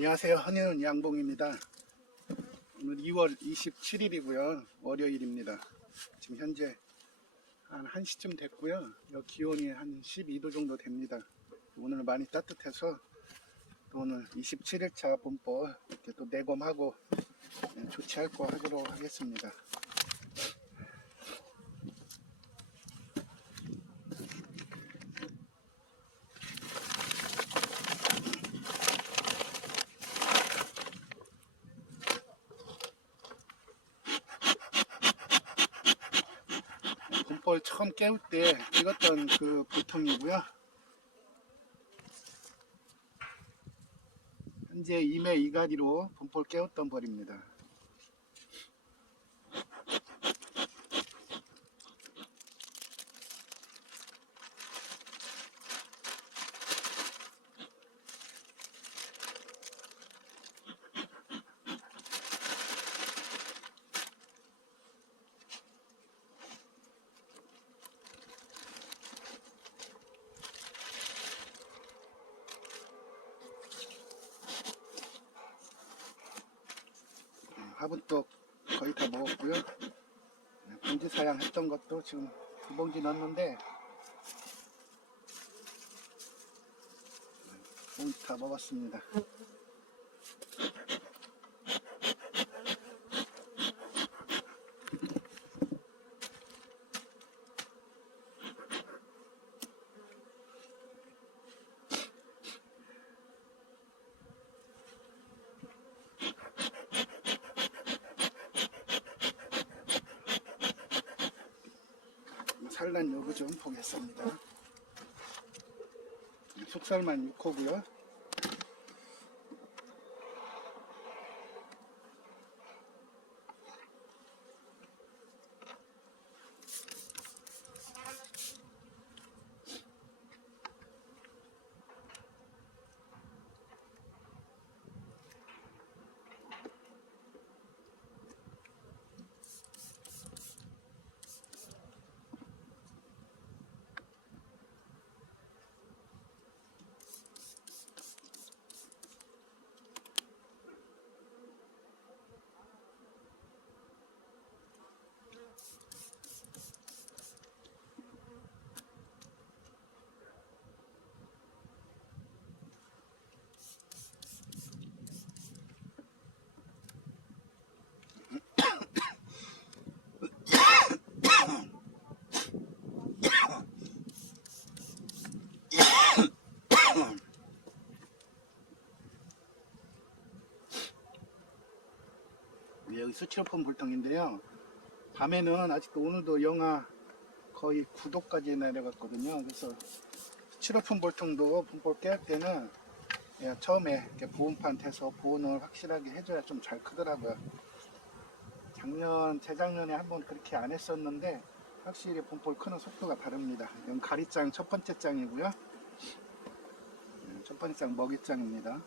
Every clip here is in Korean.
안녕하세요. 한윤 양봉입니다. 오늘 2월 27일이고요. 월요일입니다. 지금 현재 한 1시쯤 됐고요. 여기 기온이 한 12도 정도 됩니다. 오늘 많이 따뜻해서 또 오늘 27일차 봄볼 이렇게 또 내검하고 예, 조치할 거 하도록 하겠습니다. 봄볼 처음 깨울 때 찍었던 그 보통이고요. 현재 2매 2가지로 봄볼 깨웠던 벌입니다. 화분도 거의 다 먹었고요. 네, 봉지 사양했던 것도 지금 두 봉지 넣었는데 네, 봉지 다 먹었습니다. 산란 여부 좀 보겠습니다. 속살만 6호고요. 수치로폰 불통인데요. 밤에는 아직도 오늘도 영하 거의 9도까지 내려갔거든요. 그래서 수치로폰 볼통도 분볼 깰 때는 예, 처음에 이렇게 보온판 대서 보온을 확실하게 해줘야 좀 잘 크더라고요. 작년, 재작년에 한번 그렇게 안 했었는데 확실히 분볼 크는 속도가 다릅니다. 이건 가리장 첫 번째 장이고요. 예, 첫 번째 장 먹이장입니다.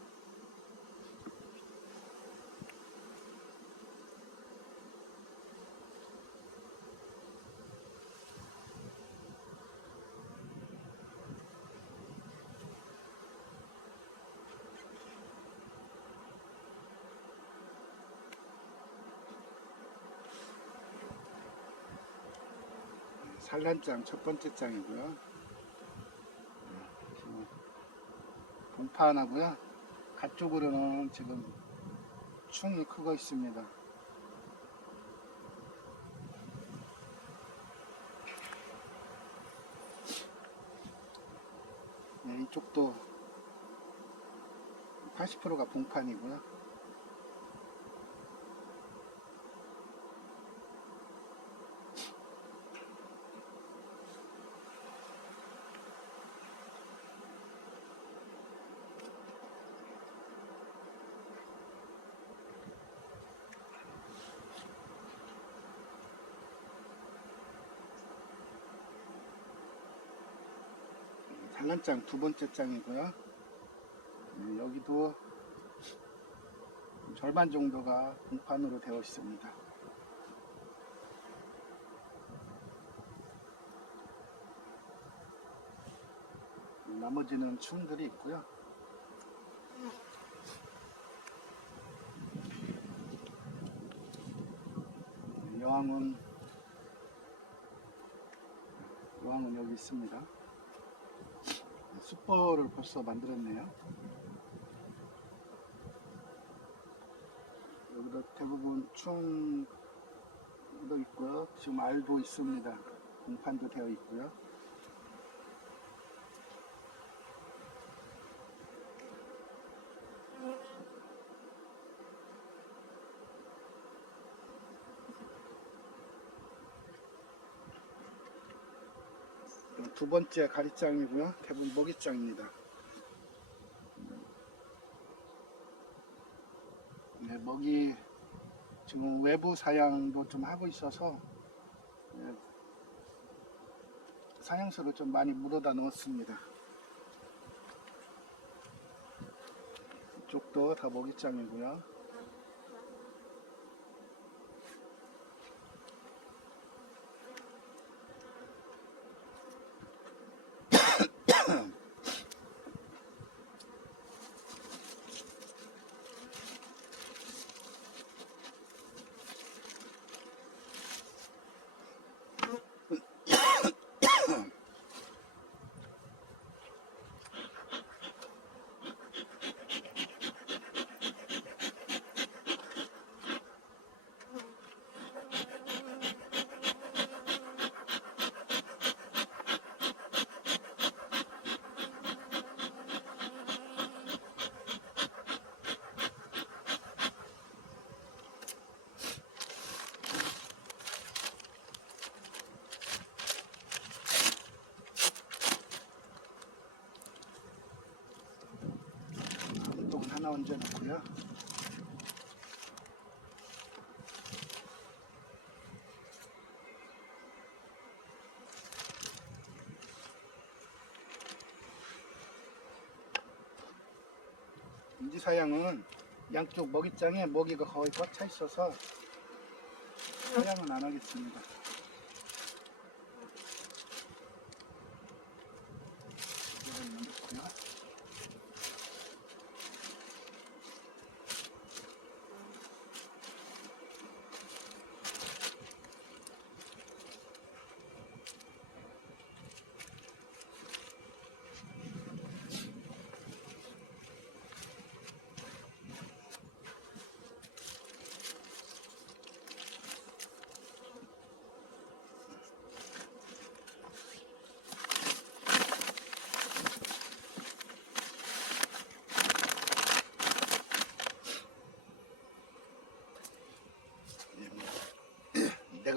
산란장 첫 번째 장이고요. 네, 지금 봉판하고요. 가쪽으로는 지금 충이 크고 있습니다. 네, 이쪽도 80%가 봉판이고요. 강한 장 두 번째 장이고요. 음, 여기도 절반 정도가 공판으로 되어 있습니다. 음, 나머지는 춤들이 있고요. 음, 여왕은 여왕은 여기 있습니다. 숯벌을 벌써 만들었네요. 여기도 대부분 충도 있고요. 지금 알도 있습니다. 공판도 되어 있고요. 두 번째 가리장이고요. 대부분 먹이장입니다. 네, 먹이 지금 외부 사양도 좀 하고 있어서 네, 사냥수를 좀 많이 물어다 넣었습니다. 이쪽도 다 먹이장이고요. 하나 얹어 놓고요. 인지 사양은 양쪽 먹이장에 먹이가 거의 꽉 차 있어서 사양은 안 하겠습니다.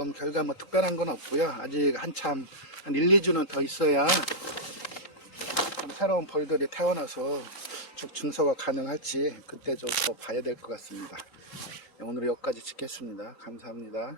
내검 결과 뭐 특별한 건 없고요. 아직 한참 한 1, 2주는 더 있어야 좀 새로운 벌들이 태어나서 쭉 증서가 가능할지 그때 좀 더 봐야 될 것 같습니다. 네, 오늘 여기까지 찍겠습니다. 감사합니다.